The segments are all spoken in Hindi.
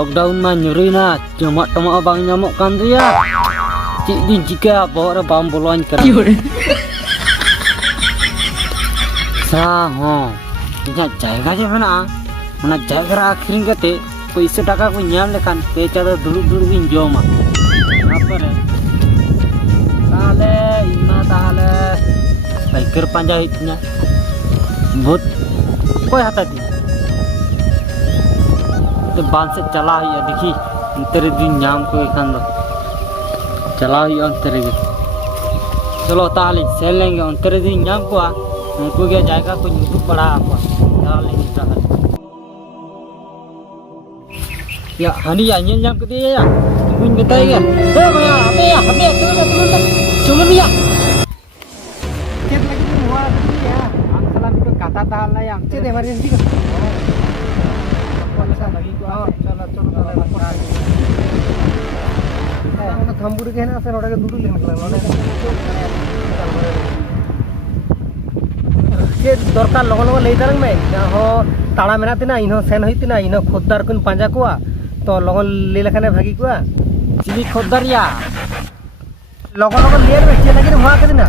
lockdown mah nyurina cuma tomak abang nyamuk kan tuh ya. Cik din jika bawa bam bolon kerang. Sah, ini jaga aja mana jaga akhirin kate, पैसे टाका को nyam lekan, teca dah dulu injom mah. Apa re? Tahle, ina tahle, biker panjahitnya, but, koi hata dia. तो बांध से चला ही है देखी तेरे दिन नाम को एक अंदर चला ही और तेरे दिन चलो ताली सेल लेंगे और तेरे दिन नाम को उनको क्या जाएगा कुछ यूट्यूब पड़ा आपको ताली ताली या हनी या ये नाम कितने या कुछ बताइए तो भैया हमें चलो भैया कितना कितना हुआ या अंकल अभी तो कथा ताल ना या चले इमरजेंसी का थम्बुरी के ना से नोड़ा के दूर लेने लगा के दरकार लगन लगन ले तरंग में हो ताड़ा मेना तिना इनो सेन होई तिना इनो खोददार कुन पांजा कोआ तो लगन ले लखने भागी कोआ चिली खोददार या लगन लगन ले में के लगी हुआ के ना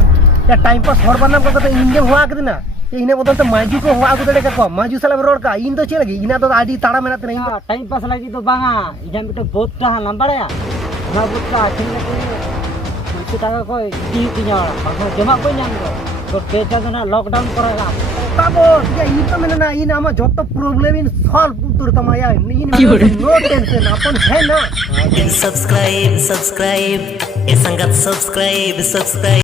या टाइम पास हर बनना को तो इंगे हुआ के ना इने बदल तो माजू को हुआ को दड़े का माजू साला रोड का इन तो चलेगी इना तो आडी ताड़ा मेना तिना टाइम पास लगी तो बांगा इजन बिटे बहुत ता लंबड़ा या ना बुत का आखिर में कुछ टाका को दी तिना और जमा को नाम तो तेजा ना लॉकडाउन करेगा तबो ये इन तो मैंने ना इन आमा जो तो प्रॉब्लम इन सॉल्व तुर तमाया इन नो टेंशन अपन है ना सब्सक्राइब ए संगत सब्सक्राइब